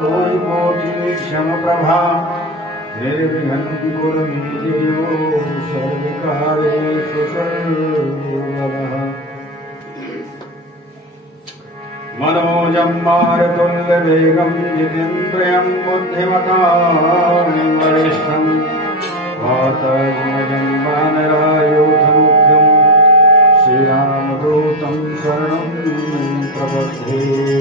कोटि क्षमप्रभा निर्विघ्नं कुरु मे देवो सर्वकार्येषु सर्वदा। मनोजं मारुतुल्यवेगं जितेन्द्रियं बुद्धिमतां वरिष्ठं वातात्मजं वानरायोधमुख्यं श्रीरामदूतं शरणं प्रपद्ये।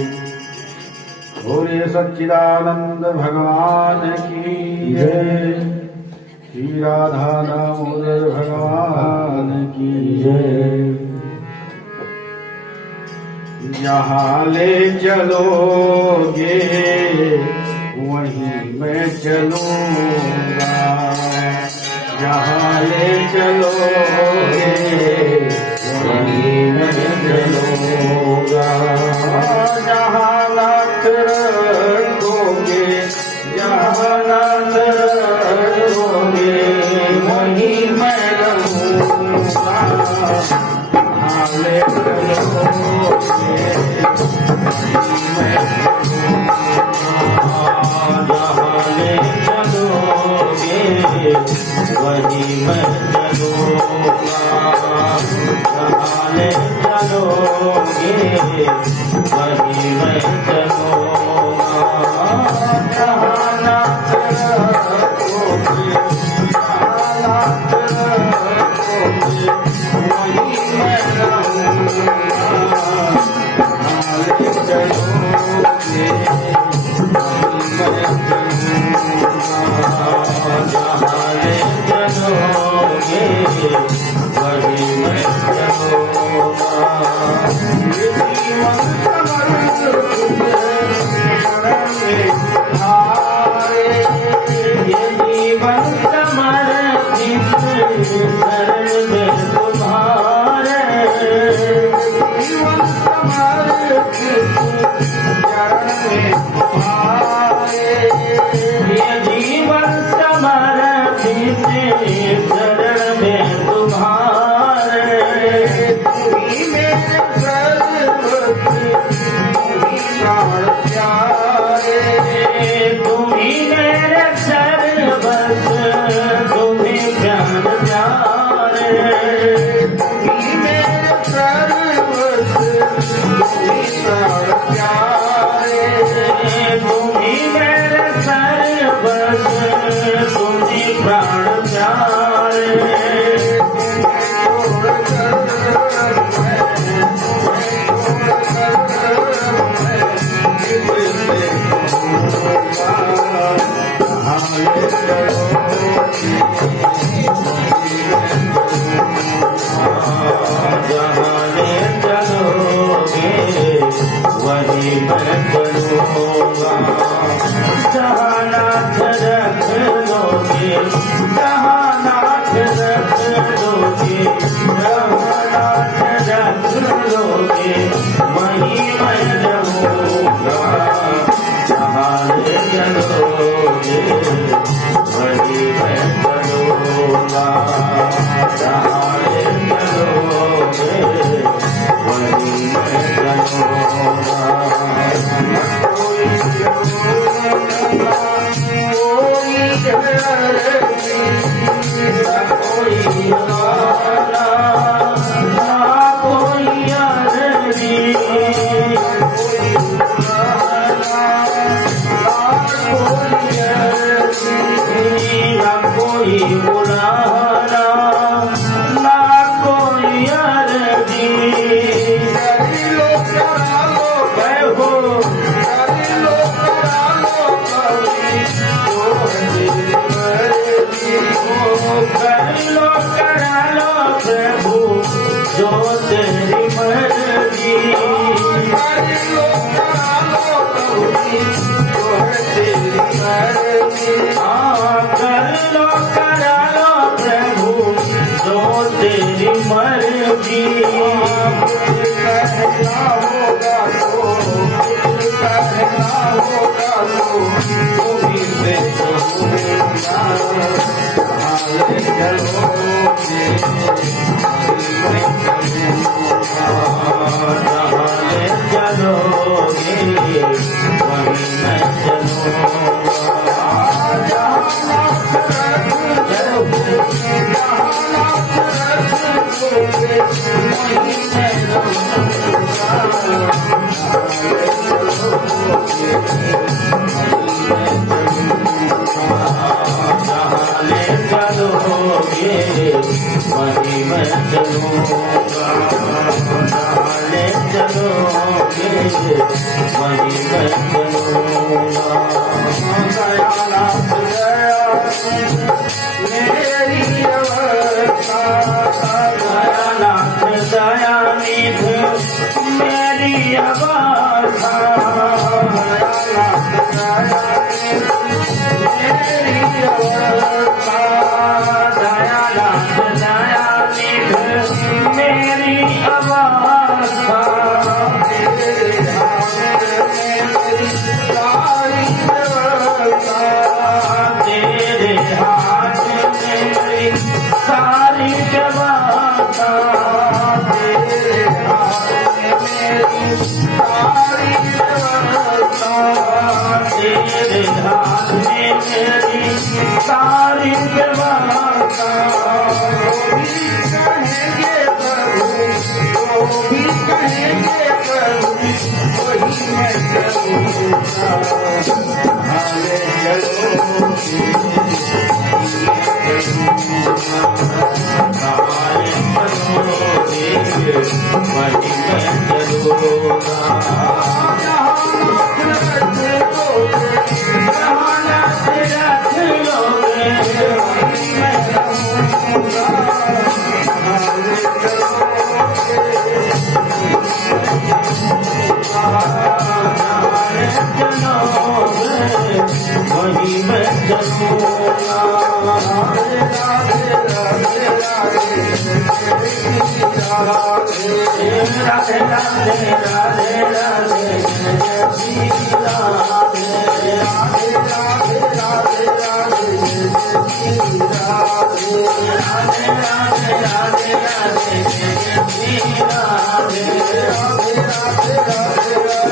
बोलिए सच्चिदानंद भगवान की जय, श्री राधा दामोदर भगवान की जय। जहाँ ले चलोगे वहीं मैं चलूंगा, जहाँ ले चलोगे वहीं मैं चलूंगा। जहाँ नाथ रखोगे, जहाँ नाथ रखोगे वहीं मैं रहूंगा। जहाँ ले चलोगे वहीं मैं चलूंगा। जहाँ ले चलोगे वहीं मैं चलूंगा। जहाँ नाथ रखोगे, जहाँ नाथ रखोगे वहीं मैं रहूंगा। जहाँ ले चलोगे वहीं मैं चलूंगा। जहाँ ले चलोगे वहीं मैं चलूंगा। ये जीवन समर्पित शरण में तुम्हारे। जीवन समर्पित शरण में तुम्हारे। ये जीवन समर्पित शरण में तुम्हारे। तुम्ही मेरे सर्वस्व, तुम्ही प्राण प्यारे। तुम्ही मेरे सर्वस्व, तुम्ही प्राण प्यारे। तुम्ही मेरे सर्वस्व, तुम्ही प्राण प्यारे। तुम्ही मेरे सर्वस्व, तुम्ही प्राण प्यारे। जहाँ ले चलोगे वहीं मैं चलूंगा। जहाँ नाथ रख लोगे, जहाँ नाथ रख लोगे, जहाँ नाथ रख लोगे वहीं मैं रहूंगा। जहाँ ले चलोगे वहीं मैं चलूंगा। जहाँ ले चलोगे वहीं मैं चलूंगा। कोई बुलाना ना कोई अरजी। कर लो करा लो, कहो कर लो करा लो। वहीं मैं चलूँगा, डाले चलोगे वहीं मैं चलूँगा। दयानाथ मेरी अवस्था, दयानाथ दयानिध मेरी अवस्था, दयानाथ दयानिध मेरी अवस्था, दयानाथ दयानिध मेरी अवस्था, तेरे हाथ में मेरी सारी व्यवस्था, तेरे हाथ में मेरी सारी व्यवस्था, तेरे हाथ में मेरी सारी व्यवस्था, तेरे हाथ में मेरी सारी व्यवस्था। जो भी कहेंगे प्रभु वही मैं करूँगा। हाले चलोगे वहीं मैं चलूँगा। वहीं मैं चलूँगा। राधे राधे राधे राधे जय श्री राधे, राधे राधे राधे राधे जय श्री राधे, राधे राधे राधे राधे जय श्री राधे, राधे राधे राधे राधे जय श्री राधे, राधे राधे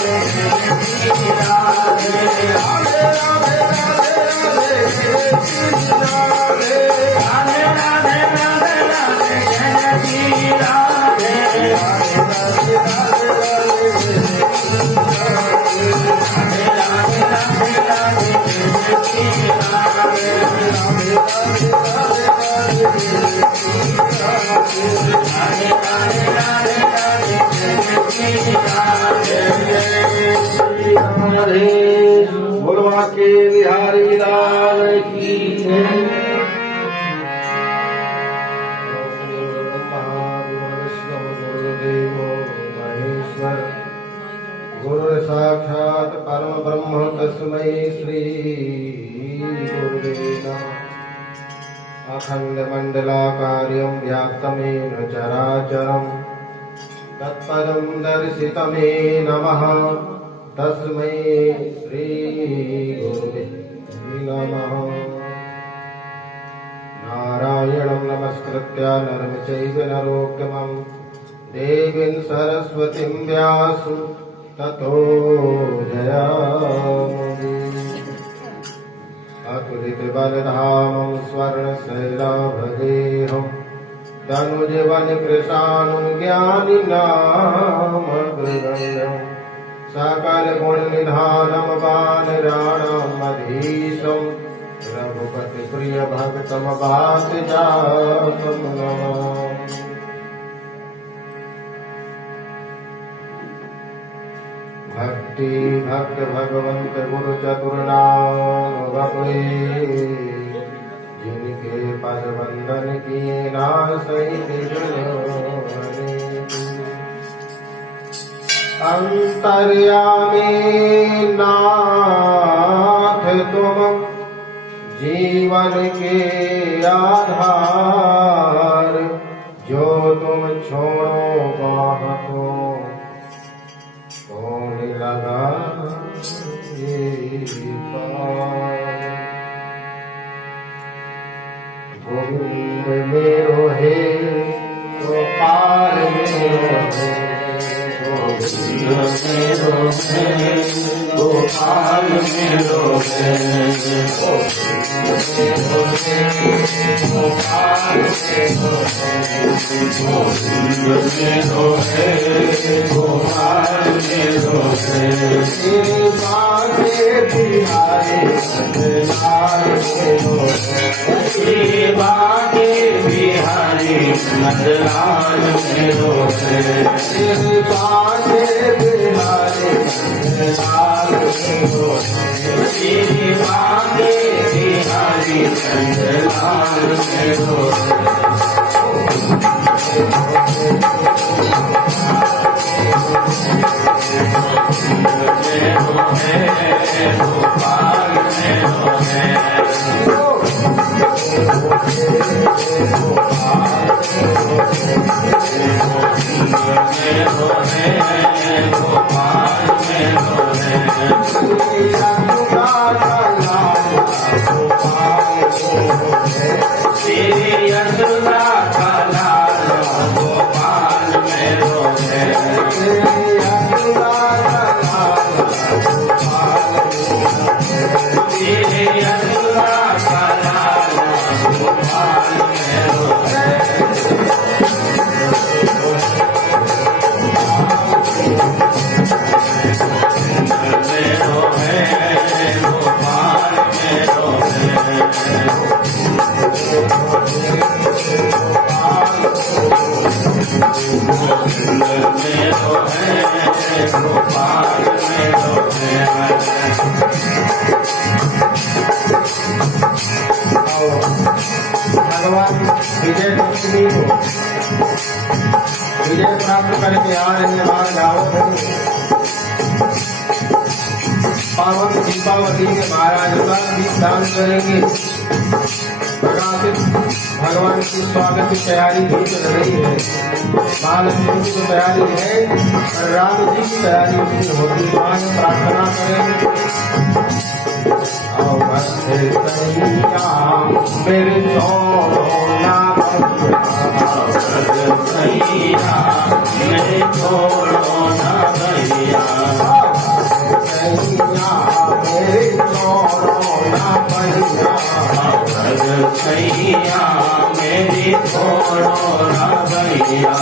राधे राधे जय श्री राधे, राधे राधे राधे राधे जय श्री राधे, राधे राधे राधे राधे जय श्री राधे, राधे राधे राधे राधे जय श्री राधे, राधे राधे राधे राधे जय श्री राधे। बोलवा के बिहारी लाल की गुरु साक्षात् परम ब्रह्म तस्मै श्री गुरुवे नमः। अखंड मंडलाकारं व्याप्तमेन चराचरं तत्पदं दर्शितमे नमः। तस्मै श्री गुरुवे नमः। नारायणं नमस्कृत्य नरं चैव नरोत्तमं देवीं सरस्वतीं व्यासं ततो जयामुदीरये। अतुलितबलधामं स्वर्णशैलाभदेहं तनुजवनकृशानं ज्ञानिनामग्रगण्यं सकलगुणनिधानं वानराणामधीशं रघुपतिप्रियभक्तमवाप्तजातं नमामि। भक्ति भक्त भगवंत गुरु चतुर्नाम बपुए जिनके पद वंदन की नासहित अंतर्यामी नाथ तुम जीवन के आधार, जो तुम छोड़ो बाह को कौन लगा गोविंद मेरो है गोपाल मेरो है, गोविंद मेरो है गोपाल मेरो है, गोविंद मेरो है गोपाल मेरो है, गोपाल तेरे बागे बिहारी नंदलाल तेरे बागे बिहारी नंदलाल मेरो तेरे बागे बिहारी नंदलाल मेरो तेरे बागे बिहारी नंदलाल मेरो गोपाल मेरो है भगवान विजय दशमी को विजय प्राप्त करके आ रहे बार गाँव पावन दीपावली के महाराज का दीपदान करेंगे। प्रकाशित भगवान की स्वागत की तैयारी भी चल रही है। महालक्ष्मी की तो तैयारी है और राम जी की तैयारी उसकी होगी। आज प्रार्थना करेंगे मेरे छोड़ो ना भैया मेरे छोड़ो ना भैया मेरे छोड़ो ना भैया भैया मेरी छोड़ो ना भैया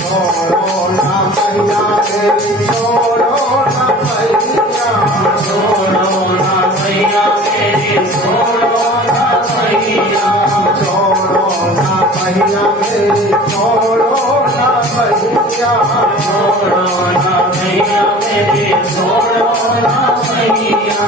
छोड़ो ना भैया मेरी छोड़ो ना भैया छोड़ो ना भैया मेरी छोड़ो ना भैया छोड़ो ना भैया मेरी छोड़ो ना भैया छोड़ो ना भैया मेरी छोड़ो ना भैया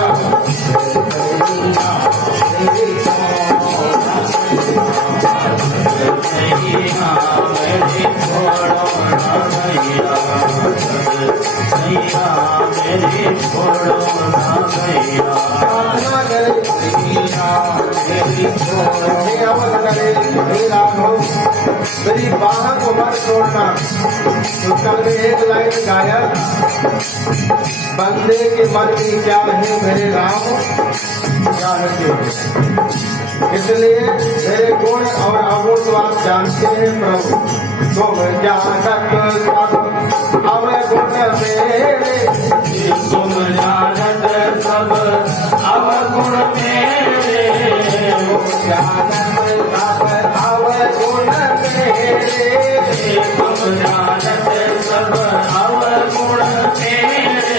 मेरी बाह को मत छोड़ना। तो कल में एक लाइन गाया, बंदे के मन में क्या है मेरे राम क्या है। इसलिए मेरे गुण और अवगुण तो आप जानते हैं प्रभु। तुम जानत सब अवगुण मेरे, तुम जानत सब अवगुण मेरे, तुम जानत सब अवगुण मेरे, तुम जानत सब अवगुण मेरे,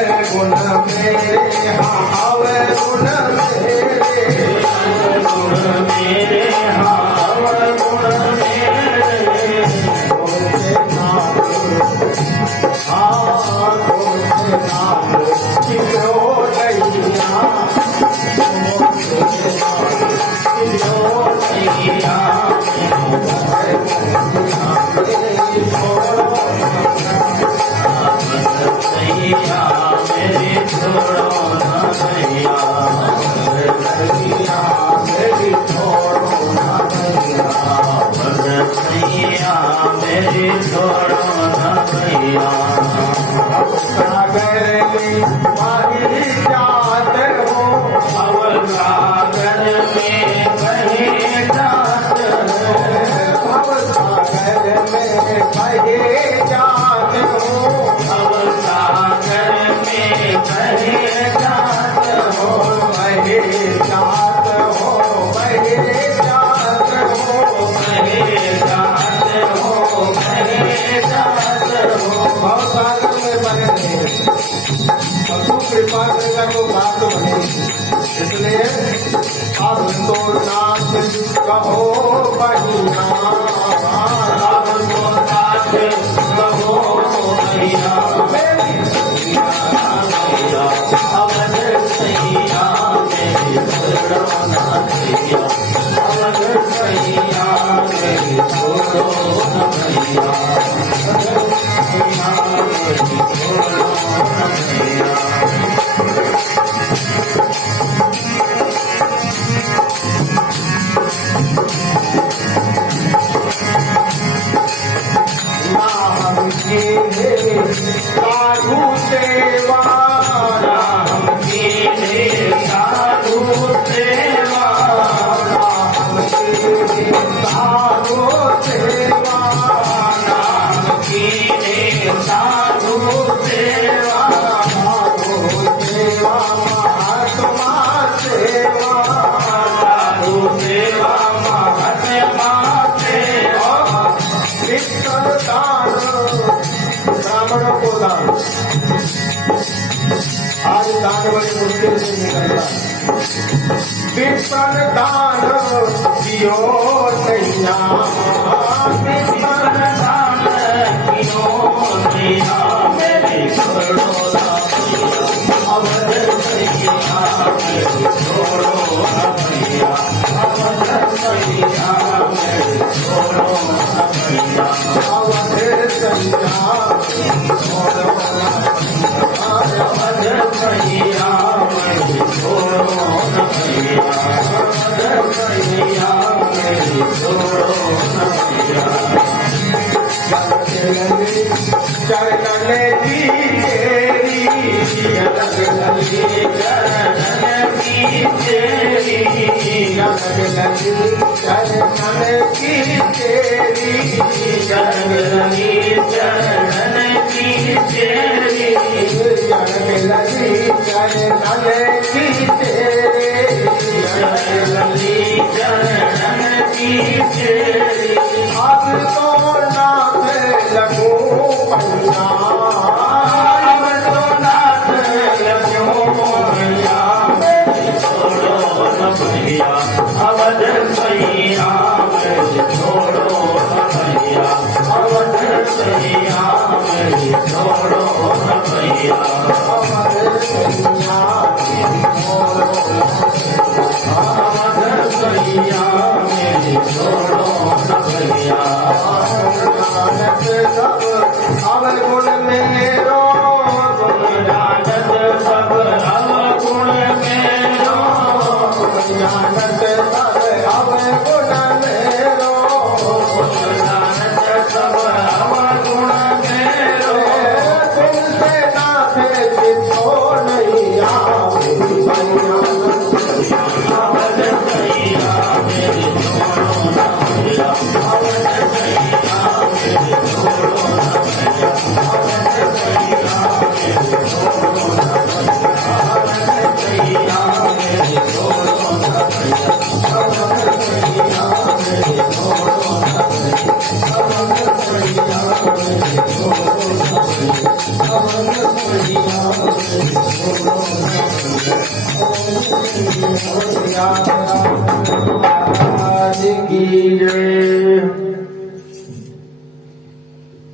अवगुण मेरे हाँ अवगुण मेरे, अवगुण मेरे हाँ अवगुण मेरे, तुमसे नाम हाँ तुमसे नाम किलो नैया, तुमसे नाम किलो नैया, मेरी छोड़ो ना भैया, मेरी छोड़ो ना भैया, मेरी छोड़ो ना भैया। सागर में माही जात हो, अब सागर में कहीं जात हो, अब सागर में कहीं जात हो, अब सागर में कहीं जात हो, कहीं जात हो, कहीं जात हो, कहीं जात साधु सेवा राम कीने साधु सेवा राम कीने साधु सेवा राम कीने साधु सेवा साधु सेवा महात्मा सेवा साधु सेवा महात्मा सेवा विठ्ठल दान ब्राह्मणों को दान आज दान बड़ी मुश्किल से निकलता विठ्ठल दान दियो नैया विठ्ठल दान दियो नैया मेरे छोड़ो अवध सैया मेरे छोड़ो भैया अवध सैया मेरे छोड़ो भैया अवध सैया छोड़ो अवध सैया मेरे छोड़ो भैया अवध सैया मेरे छोड़ो भैया चरण की तेरी जगत लगी चरण की तेरी जगत लगी चरण की तेरी जगत लगी चरण की तेरी जगत लगी चरण की तेरी जगत लगी चरण की तेरी अब तो नाथ लगू पैया अब तो नाथ लगू पैया छोड़ो भैया अवध सैया छोड़ो भैया अवध सैया छोड़ो भैया अवध सैया अवध सैया छोड़ो भैया सब अवर गुण मेरो गुण जानत सब अवर गुण मेरो गुण जानत सब अवर गुण मेरो गुण जानत सब अवर गुण मेरो तुमसे नाथ जितो नहीं आवे अवध सैया मेरे छोड़ो भैया अवध सैया मेरे छोड़ो भैया अवध सैया मेरे छोड़ो भैया अवध सैया मेरे छोड़ो भैया अवध सैया मेरे छोड़ो भैया अवध सैया मेरे छोड़ो भैया अवध सैया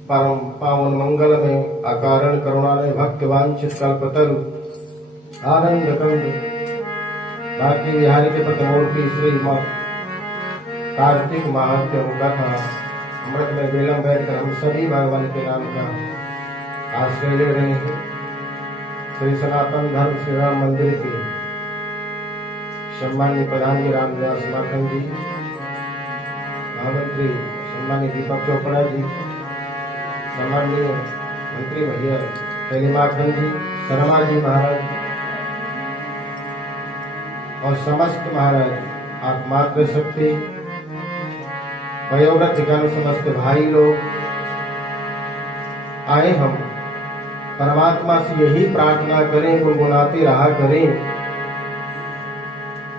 परम पावन मंगल में अकारण करुणालय भक्त वांछित कल्पतरु आनंद कंद बाकी बिहारी के प्रतिमूर्ति श्री कार्तिक महात्म कथा अमृत में बेलम बैठकर हम सभी भगवान के नाम का आश्रय ले रहे हैं। श्री सनातन धर्म श्री राम मंदिर के सम्मानीय प्रधान जी रामदास माखन जी, महामंत्री सम्मानीय दीपक चोपड़ा जी, सम्मानीय मंत्री भैया शैली माखन जी, शर्मा जी महाराज और समस्त महाराज आप मातृशक्ति वयोवृद्ध जन समस्त भाई लोग आए। हम परमात्मा से यही प्रार्थना करें, गुनगुनाते रहा करें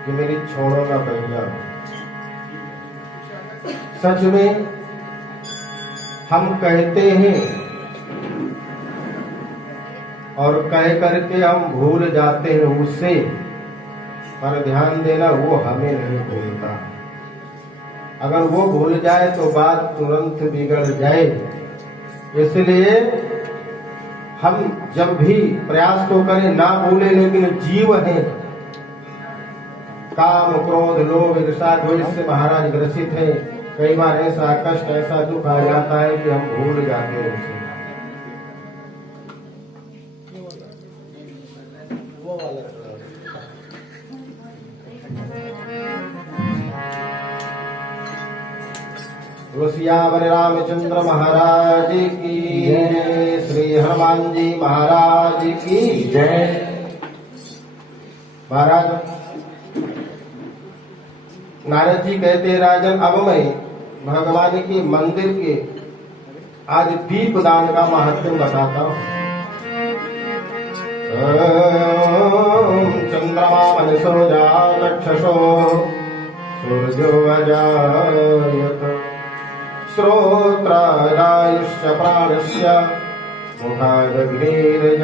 कि मेरी छोड़ो ना भैया। सच में हम कहते हैं और कह करके हम भूल जाते हैं उससे, पर ध्यान देना वो हमें नहीं भूलता। अगर वो भूल जाए तो बात तुरंत बिगड़ जाए। इसलिए हम जब भी प्रयास तो करें ना भूले, लेकिन जीव है काम क्रोध लोभ ईर्षा द्वेष से महाराज ग्रसित है। कई बार ऐसा कष्ट ऐसा दुख आ जाता है कि हम भूल जाते हैं उसे। सियावर रामचंद्र महाराज की जय। श्री हनुमान जी महाराज की जय। महाराज नारद जी कहते राजन, अब मैं भगवान के मंदिर के आज दीपदान का महत्व बताता हूँ। चंद्रमा मनसो जातक्षसो सूर्यो अजायत श्रोत्रायुष्य प्राणस्य मुखादग्निर्जायत।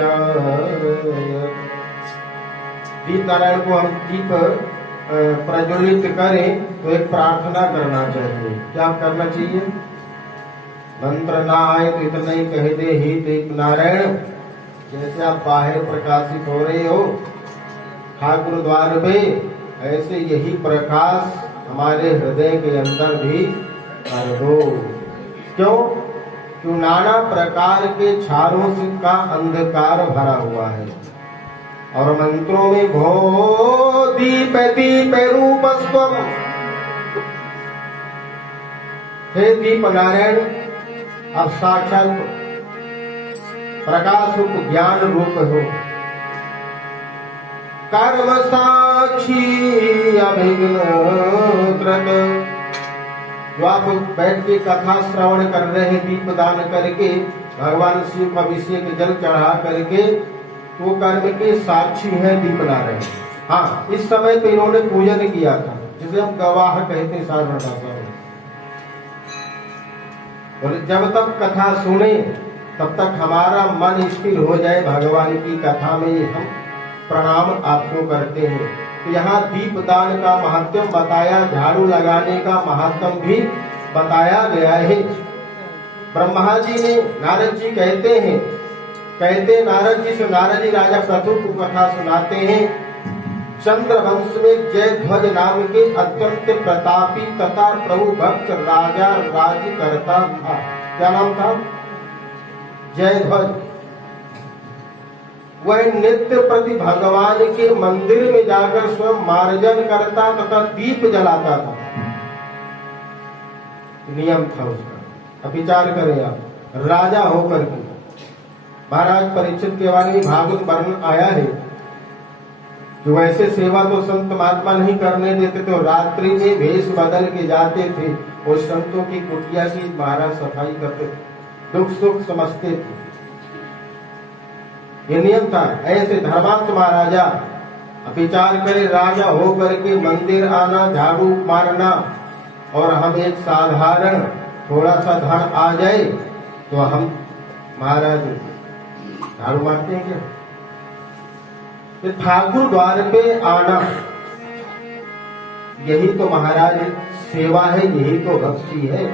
दीप नारायण को हम दीप प्रज्वलित करें तो एक प्रार्थना करना चाहिए। क्या करना चाहिए? मंत्र ना आए तो इतना ही कह दे, ही दीप नारायण। जैसे आप बाहर प्रकाशित हो रहे हो ठाकुर द्वार पे, ऐसे यही प्रकाश हमारे हृदय के अंदर भी कर दो। क्यों? क्यों नाना प्रकार के क्षारों से का अंधकार भरा हुआ है। और मंत्रों में भो दीप दीप रूपस्वम, हे दीप नारायण अब साक्षात प्रकाश रूप ज्ञान रूप हो। कर्म साक्षी अभिघ्न कृत, जो आप बैठ के कथा श्रवण कर रहे हैं दीप दान करके, भगवान शिव को अभिषेक जल चढ़ा करके, तो कर्म के साक्षी है दीप नारायण। हाँ, इस समय पे इन्होंने पूजन किया था, जिसे हम गवाह कहते हैं साधारण भाषा में। और जब तक कथा सुने तब तक हमारा मन स्थिर हो जाए भगवान की कथा में, हम प्रणाम आपको करते हैं। तो यहाँ दीप दान का महत्व बताया, झाड़ू लगाने का महत्व भी बताया गया है। ब्रह्मा जी ने नारद जी कहते नारद जी से, नारद जी राजा प्रथु को कथा सुनाते हैं। चंद्रवंश में जयध्वज नाम के अत्यंत प्रतापी तथा प्रभु भक्त राजा राज्य करता था। क्या नाम था? जयध्वज। वह नित्य प्रति भगवान के मंदिर में जाकर स्वयं मार्जन करता तथा दीप जलाता था। नियम था उसका। अब विचार करें आप, राजा होकर के महाराज परीक्षित के बारे में भागवत वर्णन आया है, जो वैसे सेवा तो संत महात्मा नहीं करने देते थे, रात्रि में भेष बदल के जाते थे और संतों की कुटिया की महाराज सफाई करते थे, दुख सुख समझते थे। ये नियम था। ऐसे धर्मात्मा महाराजा विचार करे, राजा हो करके मंदिर आना, झाड़ू मारना, और हम एक साधारण थोड़ा सा धन आ जाए तो हम महाराज झाड़ू मारते हैं क्या? ठाकुर द्वार पे आना, यही तो महाराज सेवा है, यही तो भक्ति है।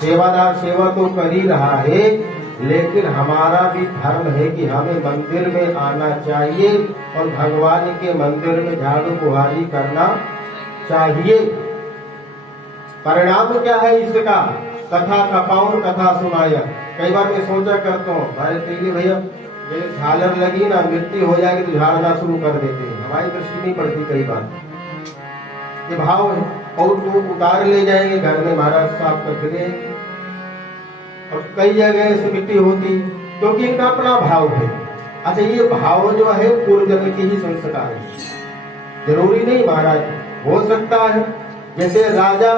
सेवादार सेवा तो कर ही रहा है, लेकिन हमारा भी धर्म है कि हमें मंदिर में आना चाहिए और भगवान के मंदिर में झाड़ू बुहारी करना चाहिए। परिणाम क्या है इसका? कथा कपाऊं कथा सुनाया। कई बार मैं सोचा करता हूँ, हमारे तेली भैया ये झालर लगी ना, मिट्टी हो जाएगी तो झाड़ना शुरू कर देते हैं, हमारी दृष्टि नहीं पड़ती कई बार। ये भाव है, और तो उतार ले जाएंगे घर में, महाराज साफ करके दे। और कई जगह ऐसी मिट्टी होती, क्योंकि इनका अपना भाव है। अच्छा, ये भाव जो है पूर्व जन्म के ही संस्कार है, जरूरी नहीं महाराज। हो सकता है जैसे राजा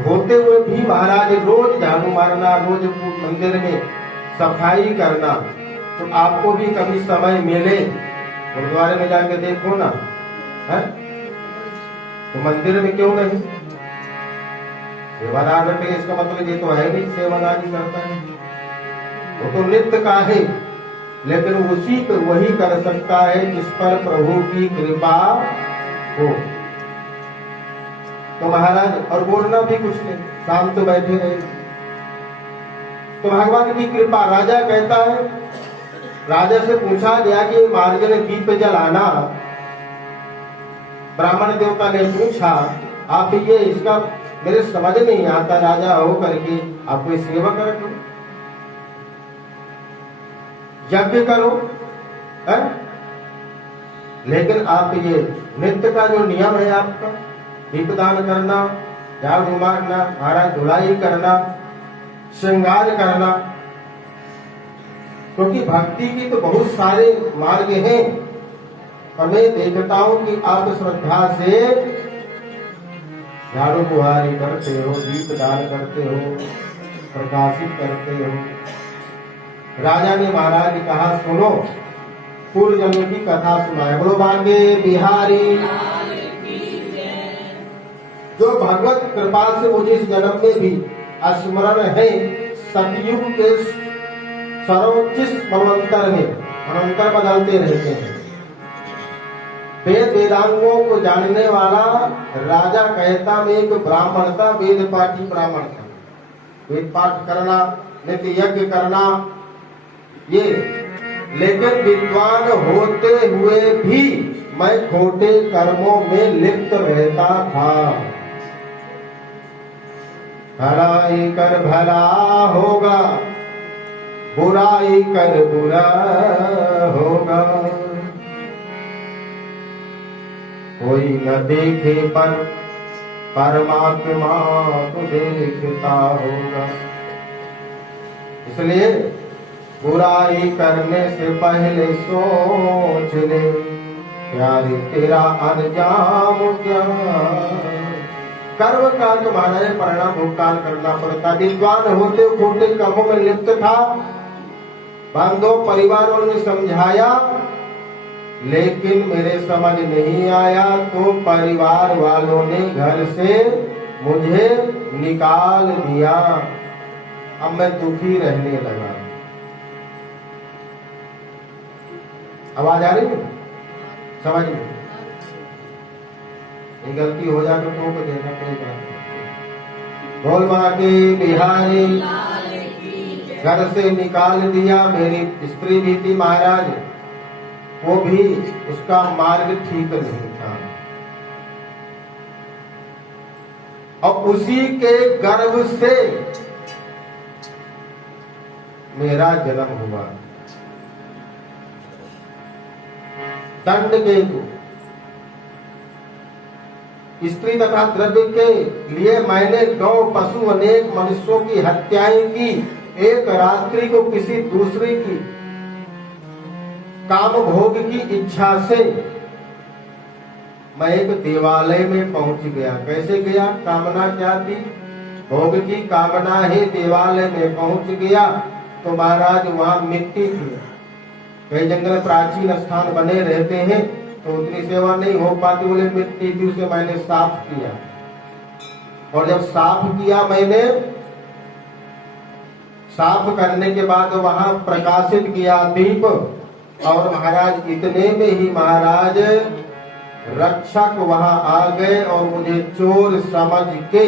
होते हुए भी महाराज रोज झाड़ू मारना, रोज मंदिर में सफाई करना, तो आपको भी कभी समय मिले गुरुद्वारे में जाके देखो ना, है? तो मंदिर में क्यों नहीं? सेवादार करते, इसका मतलब ये तो है नहीं सेवादार ही करता है, वो तो नित्य का है, लेकिन उसी पे वही कर सकता है जिस पर प्रभु की कृपा हो। तो महाराज और बोलना भी कुछ नहीं, शांत तो बैठे रहे। तो भगवान की कृपा, राजा कहता है, राजा से पूछा गया कि मार्जन दीप जलाना, ब्राह्मण देवता ने पूछा, आप ये इसका मेरे समझ नहीं आता, राजा हो करके आप कोई सेवा करो, यज्ञ करो, है? लेकिन आप ये नित्य का जो नियम है आपका दीपदान करना, झाड़ू मारना, महाराज धुलाई करना, श्रृंगार करना, क्योंकि भक्ति की तो बहुत सारे मार्ग हैं। और मैं देखता हूं कि आप श्रद्धा से झाड़ू बुहारी करते हो, दीपदान करते हो, प्रकाशित करते हो। राजा ने महाराज ने कहा, सुनो, पूर्व जन्म की कथा सुनाए। बोलो बांके बिहारी। जो भगवत कृपा से मुझे इस जन्म में भी स्मरण है, सतयुग के सर्वोच्च मनवंतर में, मनवंतर बदलते रहते हैं, वेद वेदांगों को जानने वाला राजा कहता, मैं एक ब्राह्मण था, वेद पाठी ब्राह्मण था। वेद पाठ करना, नित्य यज्ञ करना, ये, लेकिन विद्वान होते हुए भी मैं खोटे कर्मों में लिप्त रहता था। भलाई कर भला होगा, बुराई कर बुरा होगा। कोई न देखे पर परमात्मा तो देखता होगा। इसलिए बुराई करने से पहले सोच ले, प्यारे तेरा अंजाम क्या। कर्म का तुम्हारे परिणाम भुगतान करना पड़ता। विद्वान होते खोटे कर्मों में लिप्त था, बांधव परिवार वालों ने समझाया, लेकिन मेरे समझ नहीं आया, तो परिवार वालों ने घर से मुझे निकाल दिया। अब मैं दुखी रहने लगा। आवाज आ रही है? समझ में? ये गलती हो जाए तो टोक देना, कोई बात नहीं। बोल बाके बिहारी। घर से निकाल दिया। मेरी स्त्री भी थी महाराज, वो भी, उसका मार्ग ठीक नहीं था। और उसी के गर्भ से मेरा जन्म हुआ। दंड केतु, स्त्री तथा द्रव्य के लिए मैंने गौ पशु अनेक मनुष्यों की हत्याएं की। एक रात्रि को किसी दूसरे की काम भोग की इच्छा से मैं एक देवालय में पहुंच गया। कैसे गया? कामना क्या थी? भोग की कामना है। देवालय में पहुंच गया तो महाराज वहां मिट्टी थी। कई जंगल प्राचीन स्थान बने रहते हैं तो उतनी सेवा नहीं हो पाती, बोले मिट्टी थी, उसे मैंने साफ किया। और जब साफ किया मैंने, साफ करने के बाद वहां प्रकाशित किया दीप। और महाराज इतने में ही महाराज रक्षक वहां आ गए और मुझे चोर समझ के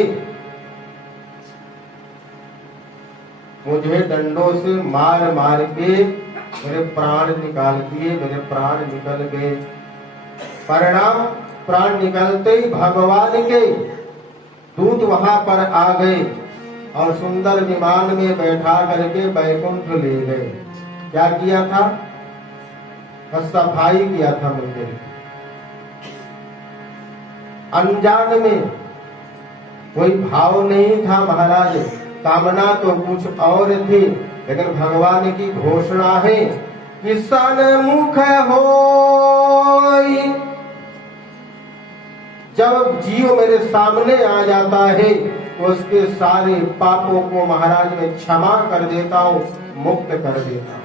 मुझे डंडों से मार मार के मेरे प्राण निकाल दिए। मेरे प्राण निकल गए। परिणाम, प्राण निकलते ही भगवान के दूत वहां पर आ गए और सुंदर विमान में बैठा करके बैकुंठ ले गए। क्या किया था? सफाई किया था मंदिर की। अनजान में कोई भाव नहीं था महाराज, कामना तो कुछ और थी, लेकिन भगवान की घोषणा है कि सन्मुख होई। जब जीव मेरे सामने आ जाता है तो उसके सारे पापों को महाराज मैं क्षमा कर देता हूँ, मुक्त कर देता हूँ।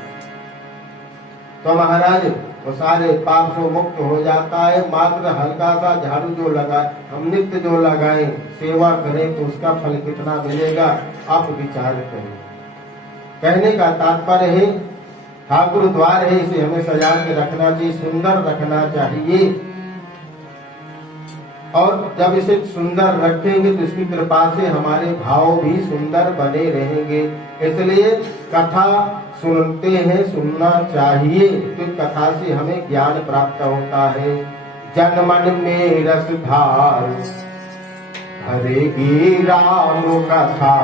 तो महाराज वो सारे पाप से मुक्त हो जाता है। मात्र हल्का सा झाड़ू जो लगाए, हम नित्य जो लगाएं, सेवा करें तो उसका फल कितना मिलेगा, आप विचार करें। कहने का तात्पर्य है, ठाकुर द्वार है, इसे हमें सजा के रखना चाहिए, सुंदर रखना चाहिए। और जब इसे सुंदर रखेंगे तो इसकी कृपा से हमारे भाव भी सुंदर बने रहेंगे। इसलिए कथा सुनते हैं, सुनना चाहिए, तो कथा से हमें ज्ञान प्राप्त होता है। जन मन में रस धार भरेगी राम कथा।